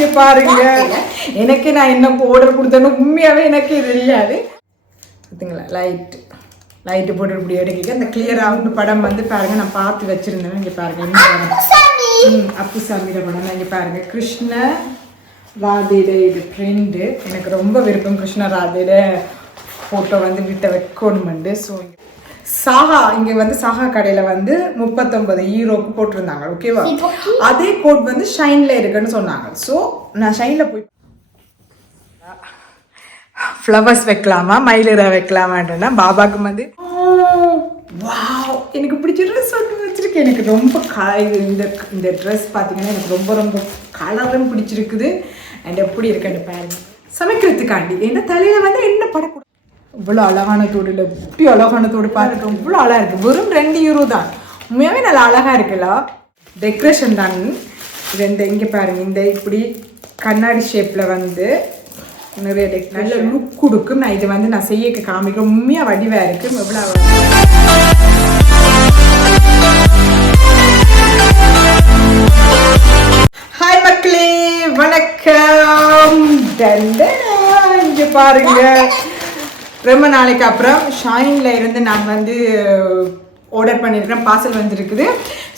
இங்க பாருங்க. எனக்கு நான் என்ன ஆர்டர் கொடுத்தேன்னு உண்மையாவே எனக்கு தெரியாது. பார்த்தீங்களா லைட் லைட்டு போட்டு இப்படி எடுக்க இந்த கிளியர் அவுட் படம் வந்து பாருங்க நான் பார்த்து வச்சிருந்தேன். இங்க பாருங்க ம், அப்புசாமியோட படம் தான். இங்க பாருங்க கிருஷ்ண ராதையில இது ட்ரெண்டு எனக்கு ரொம்ப விருப்பம் கிருஷ்ண ராதையில ஃபோட்டோ வந்து வீட்டை வைக்கணுமெண்டு ஸோ சாஹா இங்க வந்து சாஹா கடையில வந்து முப்பத்தொன்பது ஈரோக்கு போட்டிருந்தாங்க ஓகேவா? அதே கோட் வந்து ஷைன்ல இருக்குன்னு சொன்னாங்க. ஸோ நான் ஷைன்ல போய் ஃப்ளவர்ஸ் வைக்கலாமா? மயிலிற வைக்கலாமான்றனா பாபாக்கு வந்து வாவ் எனக்கு பிடிச்ச ட்ரெஸ் ஒன்று வச்சிருக்கேன். எனக்கு ரொம்ப க இந்த இந்த ட்ரெஸ் பார்த்தீங்கன்னா எனக்கு ரொம்ப ரொம்ப கலரும் பிடிச்சிருக்குது. அண்ட் எப்படி இருக்குன்னு பாருங்க. சமைக்கிறதுக்காண்டி. இந்த தலையில வந்து என்ன படக்கூடாது? இவ்வளோ அழகான தோடு இல்லை இப்படி அழகான தோடு பாருங்க இவ்வளோ அழகாக இருக்கு. வெறும் ரெண்டு யூரோ தான். உண்மையாகவே நல்லா அழகாக இருக்குல்ல? டெக்கரேஷன் தான். இது இந்த இங்கே பாருங்கள் இந்த இப்படி கண்ணாடி ஷேப்பில் வந்து நிறைய டெக் நல்ல லுக் கொடுக்கும். நான் இது வந்து நான் செய்ய காமிக்கிறேன். உண்மையாக வடிவாக இருக்கு. எவ்வளோ ஹாய் மக்களே வணக்கம். இங்கே பாருங்கள் ரொம்ப நாளைக்கு அப்புறம் ஷாயின்ல இருந்து நான் வந்து ஆர்டர் பண்ணியிருக்கிறேன் பார்சல் வந்திருக்குது.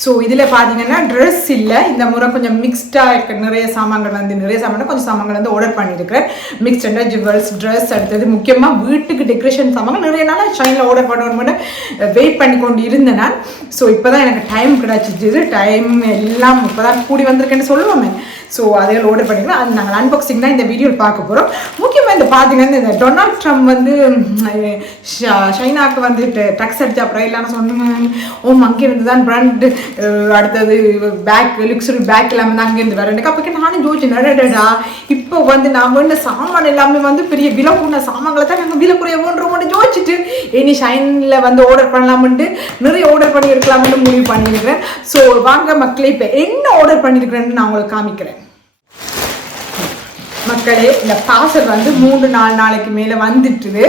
ஸோ இதில் பார்த்தீங்கன்னா ட்ரெஸ் இல்லை. இந்த முறை கொஞ்சம் மிக்ஸ்டாக இருக்க. நிறைய சாமான்கள் வந்து நிறைய சாமான் கொஞ்சம் சாமான்கள் வந்து ஆர்டர் பண்ணியிருக்கிறேன் மிக்ஸ்டாக ஜுவல்ஸ் ட்ரெஸ் அடுத்தது முக்கியமாக வீட்டுக்கு டெக்கரேஷன் சாமான் நிறைய நாளாக ஷைனில் ஆர்டர் பண்ணணும்னு வெயிட் பண்ணி கொண்டு இருந்தேன் நான். ஸோ இப்போ தான் எனக்கு டைம் கிடச்சிச்சு. டைம் எல்லாம் இப்போ தான் கூடி வந்திருக்கேன்னு சொல்லுவோமே. ஸோ அதில் ஆர்டர் பண்ணிக்கலாம். அது நாங்கள் அன்பாக்சிங் தான் இந்த வீடியோவில் பார்க்க போகிறோம் முக்கியமாக இந்த பார்த்தீங்கன்னா இந்த டொனால்ட் ட்ரம்ப் வந்து ஷைனாக்கு வந்து டக்ஸ் அடிச்சா அப்புறம் எல்லாரும் சொன்னோம் ஓ அங்கேருந்து தான் பிராண்ட் அடுத்தது பேக் லுக்ஸரி பேக் எல்லாமே தான் அங்கேருந்து வரேன் அப்போ நானும் ஜோதிச்சு நடடா இப்போ வந்து நான் வேண்ட சாமான் எல்லாமே வந்து பெரிய விலை கூடின சாமான்களை தான் நாங்கள் விலை குறைய வேண்டுறோம்னு ஜோதிச்சுட்டு இனி ஷைனில் வந்து ஆர்டர் பண்ணலாம்ட்டு நிறைய ஆர்டர் பண்ணி இருக்கலாம்னு முடிவு பண்ணியிருக்கிறேன். ஸோ வாங்க மக்களே இப்போ என்ன ஆர்டர் பண்ணியிருக்கிறேன்னு நான் உங்களுக்கு காமிக்கிறேன். மக்களே இந்த பார்சல் வந்து மூணு நாலு நாளைக்கு மேலே வந்துட்டுது.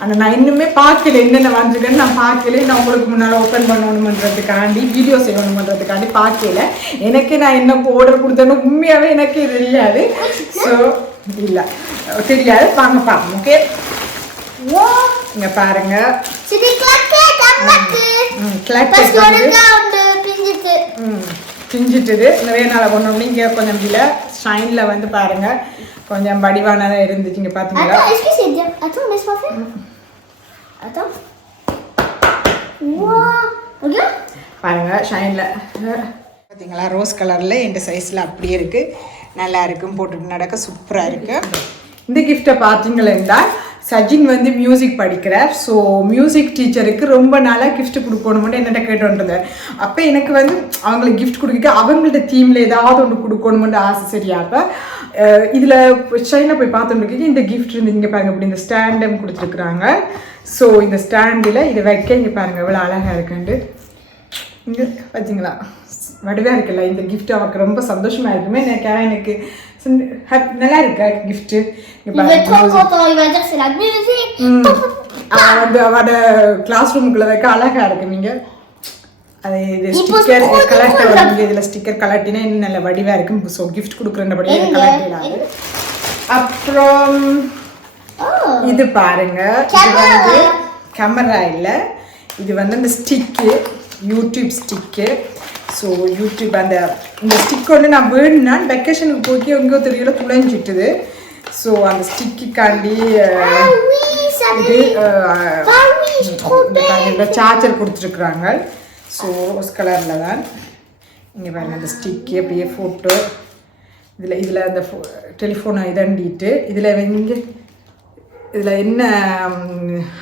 ஆனால் நான் இன்னுமே பார்க்கல என்னென்ன வந்திருக்குன்னு நான் பார்க்கல. நான் உங்களுக்கு முன்னால் ஓப்பன் பண்ணணுமன்றதுக்காண்டி வீடியோ செய்யணுமன்றதுக்காண்டி பார்க்கல. எனக்கு நான் என்ன ஆர்டர் கொடுத்தேன்னு உண்மையாகவே எனக்கு தெரியாது. ஸோ இல்லை. தெரியாது. வாங்க பார்ப்போம் ஓகே இங்கே பாருங்க. kau வந்து-. ம், பிஞ்சிட்டுது நிறைய நாள் கொண்டு இங்கே கொஞ்சம் இல்லை ஷைனில் வந்து பாருங்க. கொஞ்சம் வடிவானதாக இருந்துச்சு. இங்கே பார்த்தீங்களா. பாருங்க ஷைனில். பார்த்தீங்களா ரோஸ் கலரில் இந்த சைஸில் அப்படியே இருக்குது நல்லா இருக்கும் போட்டுட்டு நடக்க சூப்பராக இருக்கு. இந்த கிஃப்ட்டை பார்த்தீங்களா சஜின் வந்து மியூசிக் படிக்கிறார். ஸோ மியூசிக் டீச்சருக்கு ரொம்ப நாளாக கிஃப்ட் கொடுக்கணும்னு என்னட்ட கேட்டோன்றது அப்போ எனக்கு வந்து அவங்களுக்கு கிஃப்ட் கொடுக்க அவங்கள்ட்ட தீமில் ஏதாவது ஒன்று கொடுக்கணும்னு ஆசை சரியா? அப்போ இதில் சைனில் போய் பார்த்துட்டு இந்த கிஃப்ட் இருந்து இங்கே பாருங்க இப்படி இந்த ஸ்டாண்டும் கொடுத்துருக்குறாங்க. ஸோ இந்த ஸ்டாண்டில் இதை வைக்க இங்கே பாருங்கள் எவ்வளோ அழகாக இருக்குன்ட்டு. இங்கே பார்த்தீங்களா வடிவாக இருக்குல்ல இந்த gift அவருக்கு ரொம்ப சந்தோஷமா இருக்குமே. எனக்கு எனக்கு நல்லா இருக்கா கிஃப்ட்டு. வந்து அவட கிளாஸ் ரூமுக்குள்ள வைக்க அழகா இருக்கு நீங்க. அது இது ஸ்டிக்கர் க்கு வந்து இதில் ஸ்டிக்கர் கலட்டினா இன்னும் நல்ல வடிவா இருக்கும். So gift கொடுக்குறபடியே? கலட்டிடாது அப்புறம். இது பாருங்க. இது. வந்து கேமரா இல்லை. இது வந்து அந்த stick YouTube stick so YouTube அந்த இந்த ஸ்டிக் வந்து நான் வேணும்னா வெக்கேஷனுக்கு போய் எங்கேயோ தெரியல துளைஞ்சிட்டுது. ஸோ அந்த ஸ்டிக்குக்காண்டி இது சார்ஜர் கொடுத்துருக்குறாங்க. ஸோ ரோஸ் கலரில் தான். இங்கே பாருங்க அந்த ஸ்டிக்கு அப்படியே ஃபோட்டோ இதில் இதில் அந்த ஃபோ டெலிஃபோனை இதண்டிட்டு இதில் இங்கே இதில் என்ன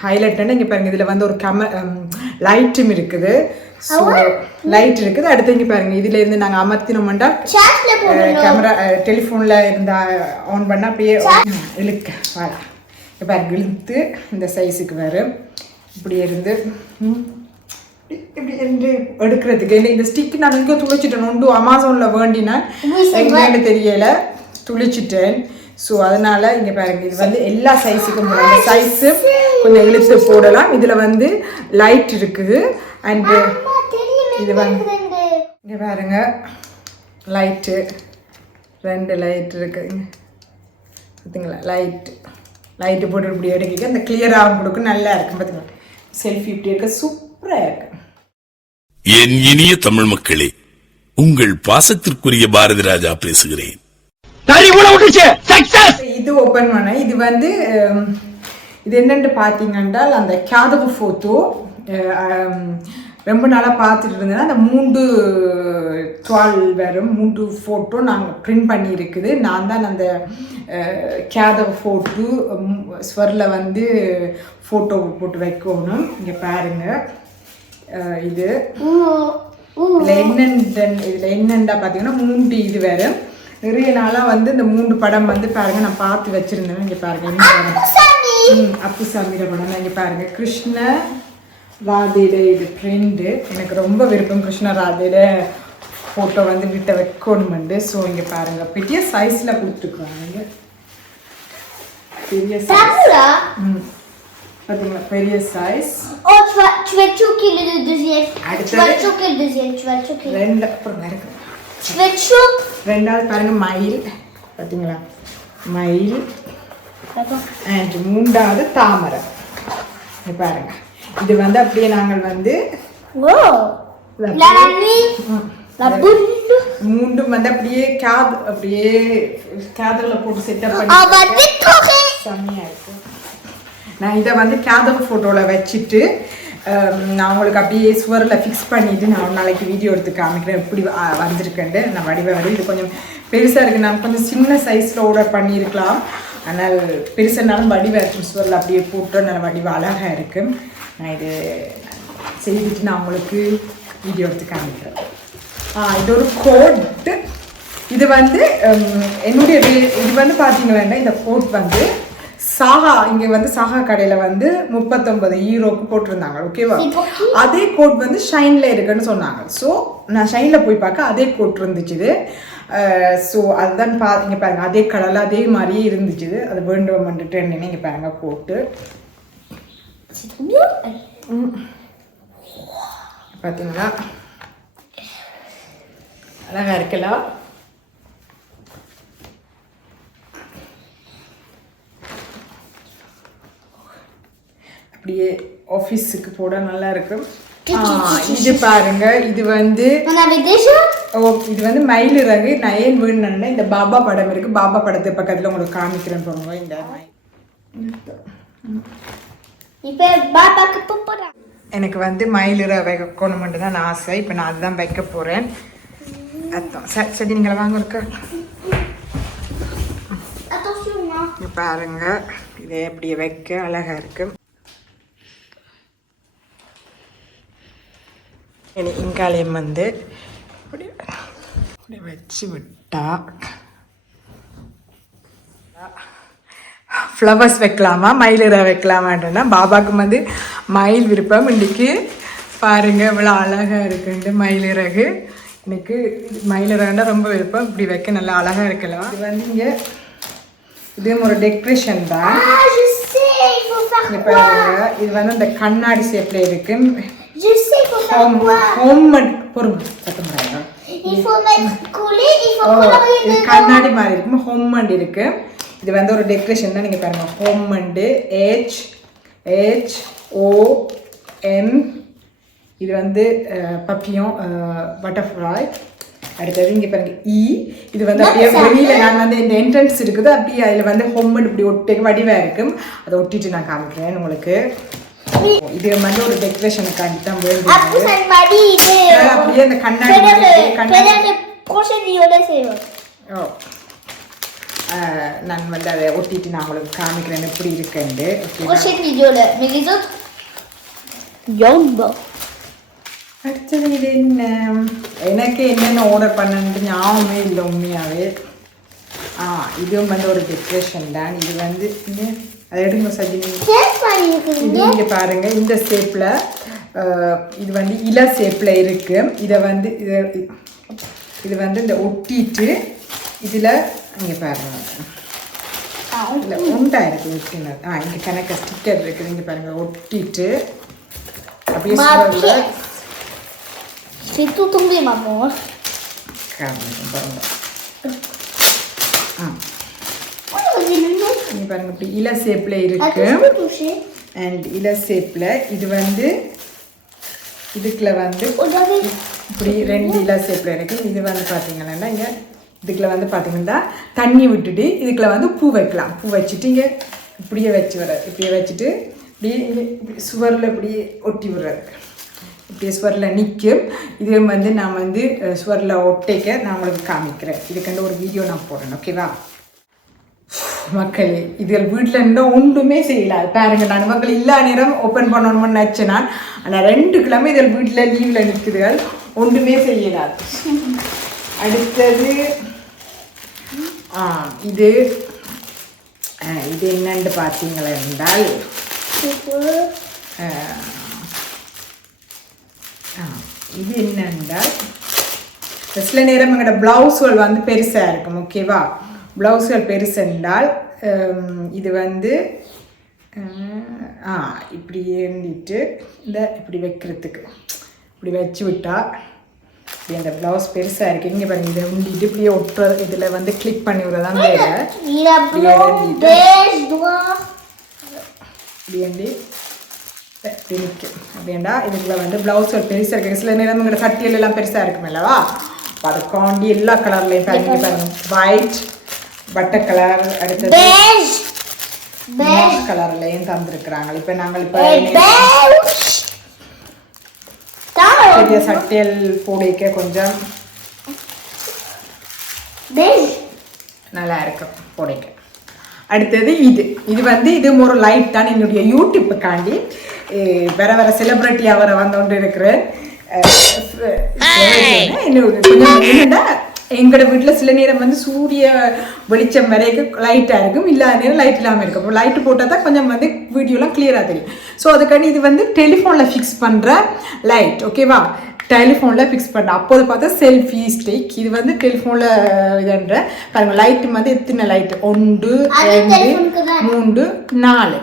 ஹைலைட்னா இங்கே பாருங்க இதில் வந்து ஒரு கம லைட்டும் இருக்குது. ஸோ லைட் இருக்குது. அடுத்து இங்கே பாருங்க இதுல இருந்து நாங்கள் அமர்த்தினோம்டா கேமரா டெலிஃபோனில் இருந்தா ஆன் பண்ணால் அப்படியே இழுக்க வாடா. இப்போ பாருங்க இழுத்து இந்த சைஸுக்கு வரும் இப்படி இருந்து இப்படி இருந்து எடுக்கிறதுக்கு. இல்லை இந்த ஸ்டிக் நான் எங்கேயோ துளைச்சிட்டேன். உண்டு அமேசானில் வேண்டினேன். எங்கேன்னு தெரியல. துளிச்சிட்டேன். ஸோ அதனால இங்கே பாருங்க இது வந்து எல்லா சைஸுக்கும் போடலாம் இந்த சைஸு கொஞ்சம் இழுத்து போடலாம். இதில் வந்து லைட் இருக்குது. அண்டு இது வந்து. இங்கே பாருங்க லைட்டு ரெண்டு லைட் இருக்குங்க பார்த்தீங்களா லைட்டு லைட்டு போட்டு இப்படி எடுக்க அந்த கிளியராகவும் கொடுக்கும். நல்லா இருக்கும். பார்த்தீங்களா செல்ஃபி இப்படி இருக்க. சூப்பராக இருக்கு. என் இனிய தமிழ் மக்களே உங்கள் பாசத்திற்குரிய பாரதி ராஜா பேசுகிறேன். இது ஓப்பன் பண்ண இது வந்து இது என்னென்று பார்த்தீங்கன்னா அந்த கேதவு ஃபோட்டோ ரொம்ப நாளாக பார்த்துட்டு இருந்தேன்னா அந்த மூன்று டுவால் வரும். மூன்று ஃபோட்டோ நாங்கள் பிரிண்ட் பண்ணியிருக்குது. நான் தான் அந்த கேதவ ஃபோட்டோ ஸ்வரில் வந்து ஃபோட்டோ போட்டு வைக்கணும். இங்கே பாருங்கள் இது. இதில் என்னென்ன இதில் என்னென்னா பார்த்தீங்கன்னா மூன்று இது வேறு நிறைய நாளாக வந்து இந்த மூன்று படம் வந்து பாருங்க நான் பார்த்து வச்சிருந்தேன் இங்கே பாருங்க என்ன படம் ம், அப்புசாமியோட படம் இங்கே பாருங்க கிருஷ்ண ராதையில இது ட்ரெண்டு எனக்கு ரொம்ப விருப்பம் கிருஷ்ண ராதையில ஃபோட்டோ வந்து வீட்டை வைக்கணுமெண்டு ஸோ இங்கே பாருங்க பெரிய சைஸில் கொடுத்துருக்குறாங்க பெரிய சைஸ் ம் பார்த்தீங்களா பெரிய size Oh, tu vas, choquer le deuxième. Tu vas choquer le deuxième, tu vas choquer. ரெண்டு அப்புறம் ரெண்டாவது பாருங்க மயில் பார்த்தீங்களா மயில். அண்ட் மூன்றாவது தாமரை பாருங்க இது வந்து அப்படியே நாங்கள் வந்து. மூண்டும் வந்து அப்படியே கேத் அப்படியே கேதரில் போட்டு செட்டப் பண்ணி. செம்மையாக இருக்கும் நான் இதை வந்து கேதர் ஃபோட்டோவில் வச்சுட்டு Um, நான் உங்களுக்கு அப்படியே சுவரில் ஃபிக்ஸ் பண்ணிவிட்டு நான் ஒரு நாளைக்கு வீடியோ எடுத்து காமிக்கிறேன். எப்படி வ- வந்திருக்கேன்ட்டு. நான் வடிவ வடி இது கொஞ்சம் பெருசாக இருக்குது நான் கொஞ்சம் சின்ன சைஸில் ஆர்டர் பண்ணியிருக்கலாம். ஆனால் பெருசுனாலும் வடிவ சுவரில் அப்படியே போட்டு நல்ல வடிவ அழகாக இருக்குது நான் இது செய்துட்டு நான் உங்களுக்கு வீடியோ எடுத்து காமிக்கிறேன். ஆ இது ஒரு கோட்டு இது வந்து um, என்னுடைய இது வந்து பார்த்தீங்கன்னா இந்த கோட் வந்து சாகா இங்கே வந்து சாகா கடையில் வந்து முப்பத்தொன்பது ஈரோக்கு போட்டிருந்தாங்க ஓகேவா? அதே கோட் வந்து ஷைனில் இருக்குன்னு சொன்னாங்க. ஸோ நான் ஷைனில் போய் பார்க்க அதே கோட் இருந்துச்சு ஸோ அதுதான் பா இங்கே பாருங்க அதே கலரில் அதே மாதிரியே இருந்துச்சு அது வேண்டும் வந்துட்டு இங்கே பாருங்க கோட்டு. பார்த்தீங்களா அழகா இருக்கலாம் அப்படியே ஆஃபீஸுக்கு போட நல்லா இருக்கும் இது பாருங்க இது வந்து இது வந்து மயிலிறகு நான் ஏன் வேணும்னா இந்த பாபா படம் இருக்கு. பாபா படத்து பக்கத்துல உங்களுக்கு காமிக்கிறேன் போங்க இந்த மயில். எனக்கு வந்து மயிலிற வைக்கணுமென்று தான் ஆசை. இப்போ நான் அதுதான் வைக்க போகிறேன் அதான். சரி சரி நீங்கள் வாங்க இருக்க பாருங்க. இதை அப்படியே வைக்க அழகா இருக்கு. இங்காலயம் வந்து இப்படி இப்படி வச்சு விட்டா ஃப்ளவர்ஸ் வைக்கலாமா மயிலிற வைக்கலாமான்றா பாபாவுக்கு வந்து மயில் விருப்பம் இன்னைக்கு பாருங்க இவ்வளோ அழகாக இருக்குண்டு மயிலிறகு எனக்கு மயிலிறகுண்டா ரொம்ப விருப்பம் இப்படி வைக்க நல்லா அழகாக இருக்கலாம் இது வந்து இங்கே இதுவும் ஒரு டெக்கரேஷன் தான் இது வந்து இந்த கண்ணாடி ஷேப்ல இருக்கு Je sais, il faut faire home quoi home பொறுமை சத்தம். கண்ணாடி மாதிரி இருக்கும் ஹோம் இருக்கு. இது வந்து ஒரு டெக்கரேஷன் தான் நீங்க பாருங்க. Home H H O M இது வந்து பப்பியும் பட்டர்ஃப்ளை அடுத்தது இங்கே பாருங்க. இ இது வந்து அப்படியே வெளியில நான் வந்து இந்த என்ட்ரன்ஸ் இருக்குது. அப்படியே அதில் வந்து ஹோம்மட் இப்படி ஒட்டி வடிவா இருக்கும். அதை ஒட்டிட்டு நான் காமிக்கிறேன் உங்களுக்கு. இது வந்து ஒரு டெக்கரேஷனுக்காண்டி தான் வேணும் அப்படியே இந்த கண்ணாடி மாதிரி. ஓ. நான் வந்து அதை ஒட்டிட்டு நான் உங்களுக்கு காமிக்கிறேன் எப்படி Yamba. அடுத்தது இது என்ன? எனக்கு என்னென்ன ஆர்டர் பண்ணன்ட்டு ஞாபகமே இல்லை உண்மையாகவே ஆ இதுவும் வந்து ஒரு டெக்கரேஷன் தான். இது வந்து அதை எடுங்க சஜினி. இங்கே பாருங்க இந்த ஷேப்பில் இது வந்து இல ஷேப்பில் இருக்கு. இதை வந்து இது இது வந்து இந்த ஒட்டிட்டு இதில் இங்கே பாருங்க. இல்லை உண்டா இருக்கு ஒட்டினது ஆ இங்கே கணக்கு ஸ்டிக்கர் இருக்குது இங்கே பாருங்க ஒட்டிட்டு அப்படியே tomber, maman. காமிக்கும் பாருங்க. இங்க பாருங்க இப்படி இல ஷேப்ல I இருக்கு just touché. அண்ட் இல ஷேப்ல இது வந்து இதுக்குள்ள வந்து. இப்படி ரெண்டு இல ஷேப்ல இருக்கு. இது வந்து பாத்தீங்கன்னா இங்க இதுக்குள்ள வந்து பாத்தீங்கன்னா தண்ணி விட்டுட்டு இதுக்குள்ள வந்து பூ வைக்கலாம். பூ வச்சுட்டு இங்க இப்படியே வச்சு வர இப்படியே வச்சுட்டு இப்படியே சுவர்ல இப்படியே ஒட்டி விடுறது இப்படியே சுவரில் நிற்கும் இது வந்து நான் வந்து சுவரில் ஒட்டைக்க நான் உங்களுக்கு காமிக்கிறேன். இதுக்கண்டு ஒரு வீடியோ நான் போடுறேன் ஓகேவா மக்களே இதுகள் வீட்டில் இருந்தால் ஒன்றுமே செய்யல. பாருங்க நான் மக்கள் இல்லா நேரம் ஓப்பன் பண்ணணும்னு நினச்சேன் நான் ஆனால் ரெண்டு கிழமை இதில் வீட்டில் லீவில் நிற்குதுகள் ஒன்றுமே செய்யலாது அடுத்தது ஆ இது இது என்னன்னு பார்த்தீங்களா என்றால் இது என்னென்றால் சில நேரம் எங்களோட ப்ளவுஸ்கள் வந்து பெருசாக இருக்கும் ஓகேவா ப்ளவுஸ்கள் பெருசு என்றால் ஹம், இது வந்து ஆ இப்படி ஏந்திட்டு இந்த இப்படி வைக்கிறதுக்கு. இப்படி வச்சு விட்டா இப்படி அந்த ப்ளவுஸ் பெருசாக இருக்கு. இங்கே பாருங்க இதை உண்டிட்டு இப்படியே ஒட்டுற இதில் வந்து கிளிக் பண்ணி விடுறதான் வேலை. இப்படி நிற்கும் அப்படின்னா இதுக்குள்ள வந்து ப்ளவுஸ் பெருசாக இருக்கு. சில நேரம் உங்களோட சட்டியல் எல்லாம் பெருசாக இருக்கும் அல்லவா அப்ப அதை காண்டி எல்லா கலர்லையும் பாருங்க பாருங்க. ஒயிட் பட்டை கலர் அடுத்தது. கலர்லையும் தந்திருக்கிறாங்க. இப்போ நாங்கள் இப்போ. சட்டியல் போடிக்க கொஞ்சம். நல்லா இருக்கும் புடைக்க அடுத்தது இது. இது வந்து இது ஒரு லைட் தான். என்னுடைய யூடியூப்புக்காண்டி வர வர செலிப்ரிட்டி அவரை வந்து கொண்டு இருக்கிறேன். கொஞ்சம் என்னடா எங்களோட வீட்டில் சில நேரம் வந்து சூரிய வெளிச்சம் வரைக்கும் லைட்டாக இருக்கும். இல்லாத நேரம் லைட் இல்லாமல் இருக்கும். அப்போ லைட்டு போட்டால் தான் கொஞ்சம் வந்து வீடியோலாம் கிளியராக தெரியும். ஸோ அதுக்காண்டி இது வந்து டெலிஃபோனில் ஃபிக்ஸ் பண்ணுற லைட் ஓகேவா டெலிஃபோனில் ஃபிக்ஸ் பண்ண அப்போது பார்த்தா செல்ஃபி ஸ்டிக் இது வந்து டெலிஃபோனில் இதுன்ற. பாருங்க லைட் வந்து எத்தனை லைட் ஒன்று ரெண்டு. மூன்று நாலு.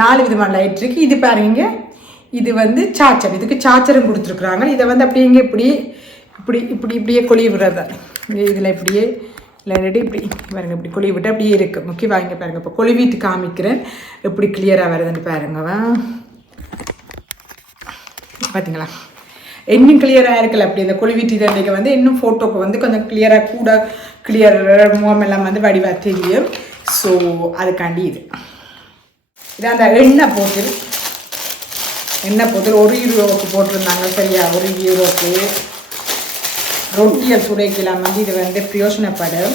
நாலு விதமான லைட் இருக்கு. இது பாருங்க இது வந்து சார்ஜர் இதுக்கு சார்ஜரும் கொடுத்துருக்குறாங்க. இதை வந்து அப்படியே இங்கே இப்படி இப்படி இப்படி இப்படியே கொழி விடுறதா இதில் இப்படியே இல்லாட்டி இப்படி பாருங்க இப்படி கொழி விட்டு அப்படியே இருக்கு. முக்கிய வாங்க பாருங்கள் இப்போ கொழுவிட்டு காமிக்கிறேன். எப்படி கிளியராக வருதுன்னு பாருங்கவா பார்த்தீங்களா இன்னும் கிளியராக இருக்கல அப்படி. இந்த கொழுவிட்டு இதண்டைக்கு வந்து இன்னும் ஃபோட்டோக்கு வந்து கொஞ்சம் கிளியராக கூட கிளியர் முகம் எல்லாம் வந்து வடிவாக தெரியும். ஸோ அதுக்காண்டி இது. இது அந்த எண்ணெய் போட்டு எண்ணெய் போட்டு ஒரு யூரோவுக்கு போட்டிருந்தாங்க சரியா? ஒரு யூரோக்கு ரொட்டியை சுடைக்கலாம் வந்து இது வந்து பிரயோஜனப்படும்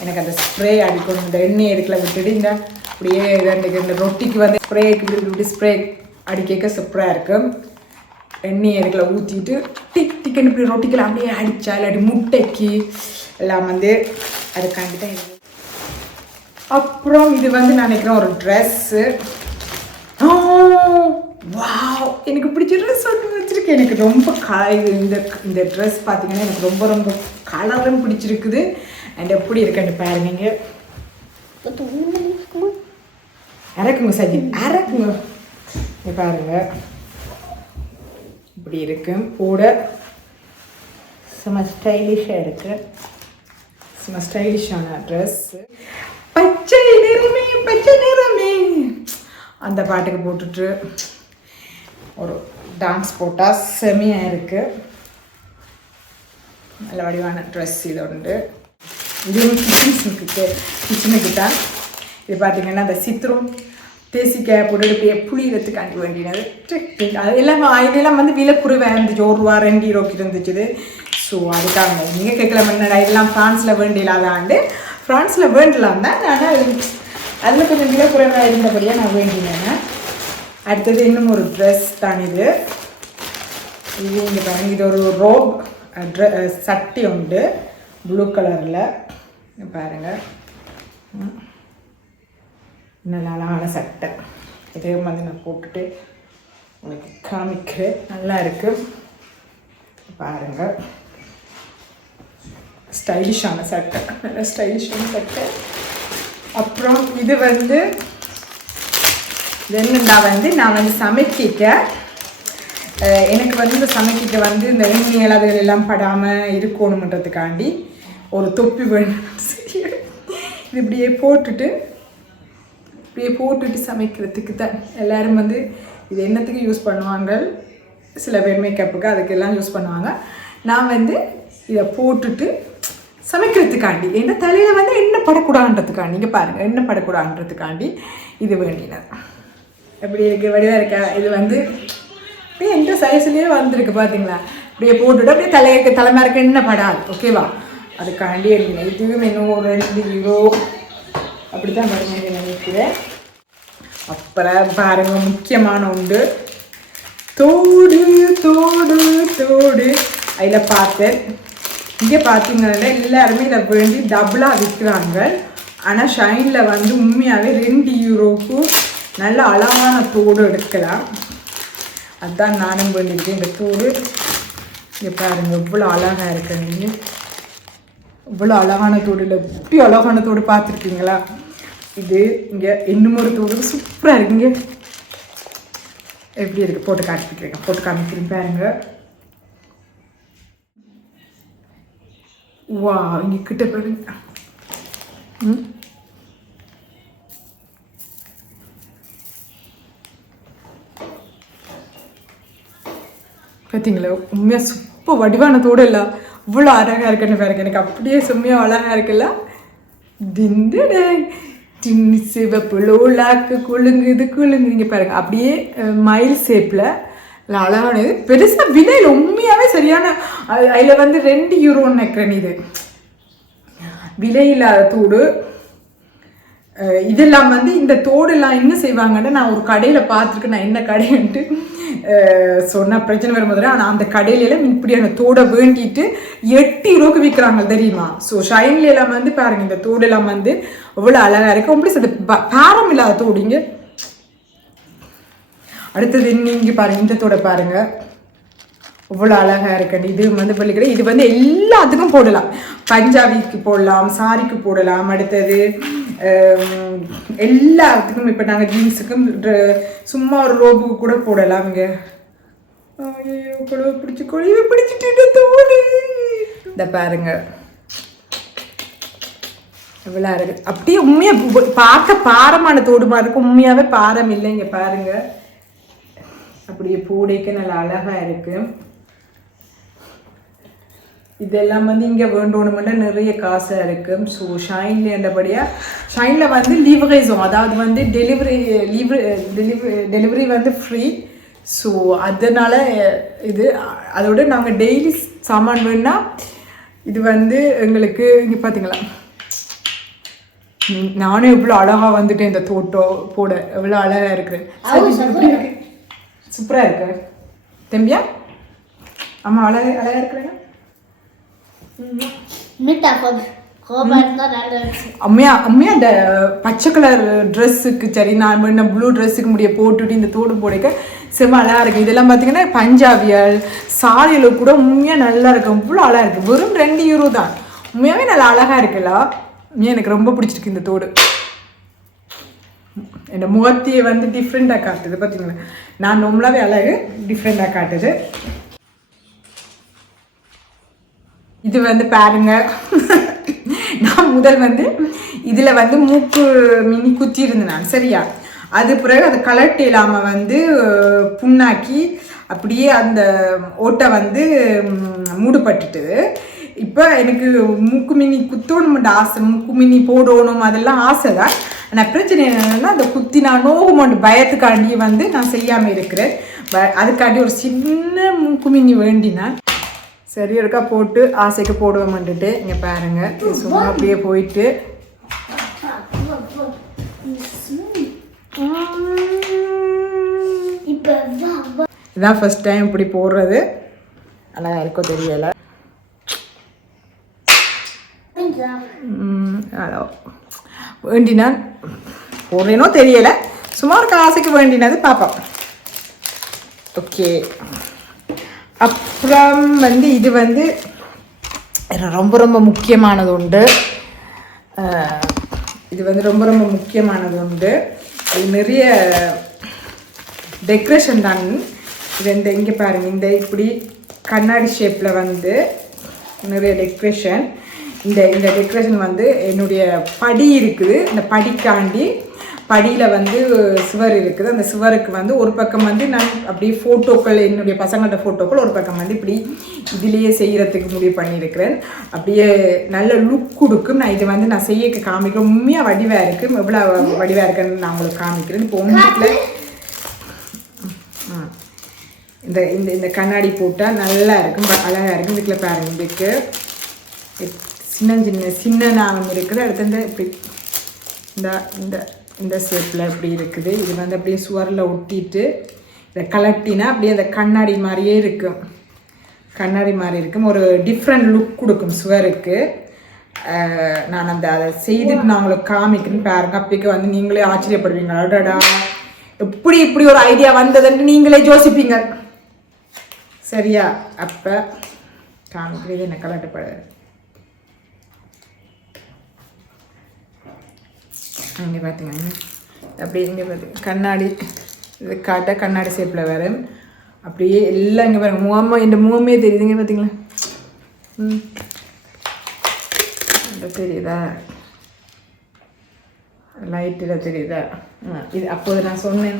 எனக்கு அந்த ஸ்ப்ரே அடிக்கணும் இந்த எண்ணெய் எடுக்கல விட்டுட்டு இந்த அப்படியே ரெண்டு இந்த ரொட்டிக்கு வந்து ஸ்ப்ரே இப்படி இப்படி ஸ்ப்ரே அடிக்க சூப்பராக இருக்கும் எண்ணெய் எடுக்கல ஊற்றிட்டு டிக் டிக்கன் இப்படி ரொட்டிக்கெல்லாம் அப்படியே அடித்தா இல்லாட்டி முட்டைக்கு எல்லாம் வந்து அதுக்காண்டி தான் அப்புறம் இது வந்து நான் நினைக்கிறேன் ஒரு ட்ரெஸ்ஸு வாவ் எனக்கு பிடிச்ச ட்ரெஸ் ஒன்று வச்சுருக்கேன். எனக்கு ரொம்ப காய் இது இந்த இந்த ட்ரெஸ் பார்த்தீங்கன்னா எனக்கு ரொம்ப ரொம்ப கலரும் பிடிச்சிருக்குது. அண்ட் எப்படி இருக்குன்னு பாருங்க Betul, இறக்குங்க சஜி இறக்குங்க. பாருங்க. இப்படி இருக்கு கூட. செம ஸ்டைலிஷாக இருக்கு. செம ஸ்டைலிஷான ட்ரெஸ் பச்சை நிறமே பச்சை நிறமே. அந்த பாட்டுக்கு போட்டுட்டு. ஒரு டான்ஸ் போட்டால் செமையாக இருக்குது நல்ல வடிவான ட்ரெஸ் இது உண்டு. இது கிச்சனுக்கு கிச்சனுக்கு தான். இது பார்த்தீங்கன்னா அந்த சித்திரம் தேசிக்காய் போட்டுட்டு அப்படியே புளியறதுக்காண்டி வேண்டினது. அது எல்லாம் இதெல்லாம் வந்து விலை குறைவாக இருந்துச்சு. ஒரு ரூபா ரெண்டு ரூபாய்க்கு இருந்துச்சு ஸோ அதுக்காக நீங்கள் கேட்கல என்னடா இதெல்லாம் ஃப்ரான்ஸில் வேண்டியலாத ஆண்டு. ஃப்ரான்ஸில் வேண்டலாம் தான். ஆனால் அதில் கொஞ்சம் விலை குறைவாக இருந்தபடியாக நான் வேண்டினேன். அடுத்தது இன்னும் ஒரு ட்ரெஸ் தான் இது. இது இங்கே பாருங்க இது ஒரு ரோப் சட்டி உண்டு ப்ளூ கலரில் பாருங்கள் நல்ல அழகான சட்டை. இதே மாதிரி நான் போட்டுட்டு உங்களுக்கு காமிக்கிறேன். நல்லா இருக்குது பாருங்கள் ஸ்டைலிஷான சட்டை. நல்ல ஸ்டைலிஷான சட்டை. அப்புறம் இது வந்து தென் நான் வந்து நான் வந்து சமைக்க எனக்கு வந்து இந்த சமைக்கிட்ட வந்து இந்த எண்ணெய் அளவுகள் எல்லாம் படாமல் இருக்கணுமன்றதுக்காண்டி ஒரு தொப்பி வேணும். சரி இது இப்படியே போட்டுட்டு இப்படியே போட்டுட்டு சமைக்கிறதுக்கு தான். எல்லாரும் வந்து இது என்னத்துக்கு யூஸ் பண்ணுவாங்க? சில பேர் மேக்கப்புக்கு அதுக்கெல்லாம் யூஸ் பண்ணுவாங்க. நான் வந்து இதை போட்டுட்டு சமைக்கிறதுக்காண்டி என்ன தலையில் வந்து என்ன படக்கூடாதுன்றதுக்காண்டி இங்கே பாருங்கள் என்ன படக்கூடாதுன்றதுக்காண்டி இது வேண்டினது. எப்படி இருக்குது வடிவாக இருக்கா? இது வந்து அப்படியே எந்த சைஸ்லேயே வந்திருக்கு பார்த்தீங்களா அப்படியே போட்டுவிட்டு அப்படியே தலைக்கு தலைமைக்கு என்ன படாது ஓகேவா அதுக்காண்டி எடுக்கணும் இதுவும் இன்னும் ரெண்டு கிலோ அப்படி தான் வருமானு நினைக்கிறேன். அப்புறம் பாருங்க முக்கியமான உண்டு. தோடு தோடு தோடு. அதில் பார்த்தேன். இங்கே பார்த்தீங்கன்னா எல்லாருமே இதை வேண்டி டபுளாக விற்கிறாங்க. ஆனால் ஷைனில் வந்து உண்மையாகவே ரெண்டு யூரோக்கும் நல்ல அழகான தோடு எடுக்கலாம். அதுதான் நானும் வேண்டியிருக்கேன். இந்த தோடு இங்கே பாருங்க எவ்வளோ அழகாக இருக்குங்க இவ்வளோ அழகான தோடு இல்லை. எப்படி அழகான தோடு பார்த்துருக்கீங்களா? இது இங்கே இன்னும் ஒரு தோடு. சூப்பராக இருக்குங்க எப்படி இருக்குது போட்டு காட்டிக்கிறேங்க போட்டு காமிக்கிறேன். பாருங்க. வா இங்கே கிட்ட பாருங்க. ம்? பார்த்தீங்களா உண்மையாக சூப்பர் வடிவான தோடு இல்லை. இவ்வளோ அழகாக இருக்குன்னு பாருங்க. எனக்கு அப்படியே செம்மையாக அழகாக இருக்குல்ல. திண்டுடே. டின்னு சிவப்பு லோலாக்கு குலுங்குது குழுங்கு நீங்கள் பாருங்க. அப்படியே மயில் ஷேப்பில் அழகானது. பெருசாக விலையில் உண்மையாகவே சரியான அதில் வந்து ரெண்டு யூரோன்னு நினைக்கிறேன் இது. விலையில்லாத தூடு. இதெல்லாம் வந்து இந்த தோடெல்லாம் என்ன செய்வாங்கன்னா நான் ஒரு கடையில் பார்த்துருக்கேன். நான் என்ன கடைன்ட்டு. அஹ் சொன்ன பிரச்சனை வரும்போது ஆனால் அந்த கடையில எல்லாம் இப்படியான தோடை வேண்டிட்டு எட்டு ரூபாய்க்கு விற்கிறாங்க தெரியுமா? ஸோ ஷைன்ல எல்லாம் வந்து பாருங்க இந்த தோடு எல்லாம் வந்து அவ்வளோ அழகாக இருக்கு. அப்படி அது ப- பாரம் இல்லாத தோடுங்க அடுத்தது நீங்க பாருங்க இந்த தோடை பாருங்க. இவ்வளோ அழகாக இருக்கு. இது வந்து பள்ளிக்கடை. இது வந்து எல்லாத்துக்கும் போடலாம். பஞ்சாபிக்கு போடலாம் சாரிக்கு போடலாம். அடுத்தது எல்லாத்துக்கும் இப்போ நாங்கள் ஜீன்ஸுக்கும் சும்மா ஒரு ரோபுக்கு கூட போடலாம் இங்கே ஐயோ குழவை பிடிச்சி குழவை பிடிச்சிட்டு தோடு. இந்த பாருங்க. இவ்வளோ இருக்கு அப்படியே உண்மையாக பார்க்க பாரமான தோடு மாதிரி இருக்கும் உண்மையாகவே பாரம் இல்லை இங்கே பாருங்க. அப்படியே பூடைக்கு நல்லா அழகா இருக்கு. இதெல்லாம் வந்து இங்கே வேண்டணுமெண்டா நிறைய காசாக இருக்கு. ஸோ ஷைன்லேயே என்றபடியாக ஷைனில் வந்து லீவரேஸும் அதாவது வந்து டெலிவரி லீவ் டெலிவரி டெலிவரி வந்து ஃப்ரீ ஸோ அதனால் இது அதோட நாங்கள் டெய்லி சாமான் வேணுன்னா இது வந்து எங்களுக்கு இங்கே பார்த்தீங்களா நானும் எவ்வளோ அழகாக வந்துட்டேன் இந்த தோட்டோ போட. எவ்வளோ அழகாக இருக்கிறேன் சூப்பராக இருக்கு. தம்பியா? ஆமாம் அழகா அழகாக இருக்கிறேங்க அம்மையா அம்மையா அந்த பச்சை கலர் ட்ரெஸ்ஸுக்கு சரி நான் என்ன ப்ளூ ட்ரெஸ்ஸுக்கு முடிய போட்டுட்டு இந்த தோடு போடைக்க செம்ம அழகாக இருக்குது இதெல்லாம் பார்த்தீங்கன்னா பஞ்சாபியல் சாரியில் கூட உண்மையாக நல்லா இருக்கும் இவ்வளோ அழகாக இருக்குது வெறும் ரெண்டு யூரோ தான். உண்மையாகவே நல்லா அழகாக இருக்குல்ல உண்மையாக எனக்கு ரொம்ப பிடிச்சிருக்கு இந்த தோடு. என் முகத்தையே வந்து டிஃப்ரெண்ட்டாக காட்டுது பார்த்தீங்களா நான் நம்மளாவே அழகு டிஃப்ரெண்ட்டாக காட்டுது. இது வந்து பாருங்கள் நான் முதல் வந்து இதில் வந்து மூக்கு மினி குத்தி இருந்தேன் சரியா? அது பிறகு அது கலட்டு இல்லாமல் வந்து புண்ணாக்கி அப்படியே அந்த ஓட்டை வந்து மூடுபட்டுட்டு இப்போ எனக்கு மூக்கு மினி குத்தணும்ன்ற ஆசை மூக்கு மினி போடணும் அதெல்லாம் ஆசை தான். ஆனால் பிரச்சனை என்னென்னா அந்த குத்தி நான் நோகுமோண்டு பயத்துக்காண்டி வந்து நான் செய்யாமல் இருக்கிறேன். ப- அதுக்காண்டி ஒரு சின்ன மூக்கு மினி வேண்டினான். சரி ஒருக்கா போட்டு ஆசைக்கு போடுவோம்ன்ட்டு இங்கே பாருங்க. சும்மா அப்படியே போயிட்டு. இதான் ஃபர்ஸ்ட் டைம் இப்படி போடுறது. ஆனால் யாருக்கோ தெரியலை. ஹலோ வேண்டினான். போடுறேனோ தெரியலை. சும்மா ஒரு ஆசைக்கு வேண்டினது பார்ப்போம் ஓகே அப்புறம் வந்து இது வந்து ரொம்ப ரொம்ப முக்கியமானது உண்டு. இது வந்து ரொம்ப ரொம்ப முக்கியமானது உண்டு. அது நிறைய டெக்கரேஷன் தான். இது இந்த இங்கே பாருங்க. இந்த இப்படி கண்ணாடி ஷேப்பில் வந்து நிறைய டெக்கரேஷன் இந்த இந்த டெக்கரேஷன் வந்து என்னுடைய படி இருக்குது. இந்த படிக்காண்டி படியில் வந்து சுவர் இருக்குது. அந்த சுவருக்கு வந்து ஒரு பக்கம் வந்து நான் அப்படியே ஃபோட்டோக்கள் என்னுடைய பசங்களோட ஃபோட்டோக்கள் ஒரு பக்கம் வந்து இப்படி இதிலேயே செய்கிறதுக்கு முடிவு பண்ணியிருக்கிறேன். அப்படியே நல்ல லுக் கொடுக்கும். நான் இது வந்து நான் செய்ய காமிக்கிறேன் உண்மையாக வடிவாக இருக்கும் எவ்வளோ வடிவாக இருக்குன்னு நான் உங்களுக்கு காமிக்கிறேன். இப்போ உங்கள் வீட்டில் இந்த இந்த இந்த கண்ணாடி போட்டால் நல்லா இருக்கும். அழகாக இருக்கும். வீட்டில் பாருங்க இதுக்கு. சின்ன சின்ன சின்ன நாகம் இருக்குது. அடுத்து இந்த இப்படி இந்த இந்த இந்த ஷேப்பில் இப்படி இருக்குது. இது வந்து அப்படியே சுவரில் ஒட்டிட்டு இதை கலட்டினா அப்படியே அந்த கண்ணாடி மாதிரியே இருக்கும் கண்ணாடி மாதிரி இருக்கும் ஒரு டிஃப்ரெண்ட் லுக் கொடுக்கும் சுவருக்கு. நான் அந்த அதை செய்துட்டு நான் உங்களுக்கு காமிக்கிறேன்னு பாருங்க. அப்போக்கு வந்து நீங்களே ஆச்சரியப்படுவீங்க. அடடா. எப்படி இப்படி ஒரு ஐடியா வந்ததுன்னு நீங்களே யோசிப்பீங்க. சரியா? அப்போ காமிக்கிறது என்ன கலட்டப்படாது இங்கே பார்த்தீங்கன்னா அப்படியே இங்கே பார்த்து கண்ணாடி இது காட்ட கண்ணாடி ஷேப்பில் வரும் அப்படியே எல்லாம் இங்கே பாருங்கள் முகமாக இந்த முகமே தெரியுதுங்க பார்த்தீங்களா ம். தெரியுதா? லைட்டில் தெரியுதா? ஆ, இது அப்போது நான் சொன்னேன்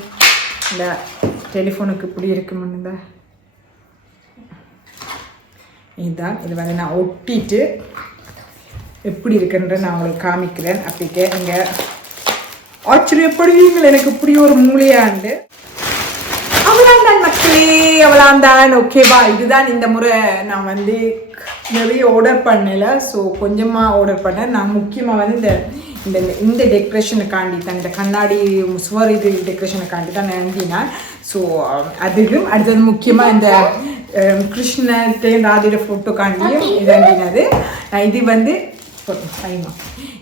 இந்த டெலிஃபோனுக்கு இப்படி இருக்குமுன்னு இந்த. இதுதான் இது வந்து நான் ஒட்டிட்டு எப்படி இருக்குன்ற நான் உங்களுக்கு காமிக்கிறேன். அப்படிக்கே இங்கே ஆச்சரியப்படுவீங்கள் எனக்கு இப்படி ஒரு மூலையாண்டு அவ்வளோந்தான் மக்களே அவ்வளோந்தான் ஓகேவா இதுதான் இந்த முறை நான் வந்து நிறைய ஆர்டர் பண்ணல. ஸோ கொஞ்சமாக ஆர்டர் பண்ணேன். நான் முக்கியமாக வந்து இந்த இந்த இந்த டெக்கரேஷனுக்காண்டி தான் இந்த கண்ணாடி சுவர் இது டெக்கரேஷனுக்காண்டி தான் நம்பினேன் ஸோ அதிலும் அடுத்தது முக்கியமாக இந்த கிருஷ்ணத்தையும் ராதியோட ஃபோட்டோக்காண்டியும் இது நம்பினது நான் இது வந்து சரிம்மா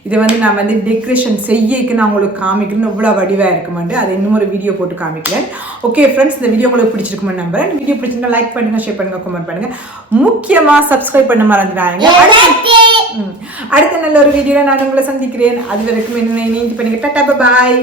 இதை வந்து நான் வந்து டெக்கரேஷன் செய்யக்கு நான் உங்களுக்கு காமிக்கிறேன்னு இவ்வளோ வடிவாக இருக்குமாண்டு. அதை இன்னும் ஒரு வீடியோ போட்டு காமிக்கிறேன். ஓகே ஃப்ரெண்ட்ஸ் இந்த வீடியோ உங்களுக்கு பிடிச்சிருக்குமே நம்புறேன். வீடியோ பிடிச்சிருந்தா லைக் பண்ணுங்க ஷேர் பண்ணுங்க கமெண்ட் பண்ணுங்க. முக்கியமாக சப்ஸ்கிரைப் பண்ண மறந்துடாங்க. அடுத்த நல்ல ஒரு வீடியோவில் நான் உங்களை சந்திக்கிறேன். அது வரைக்கும் என்ன நீங்க பண்ணுங்க டாட்டா பாய்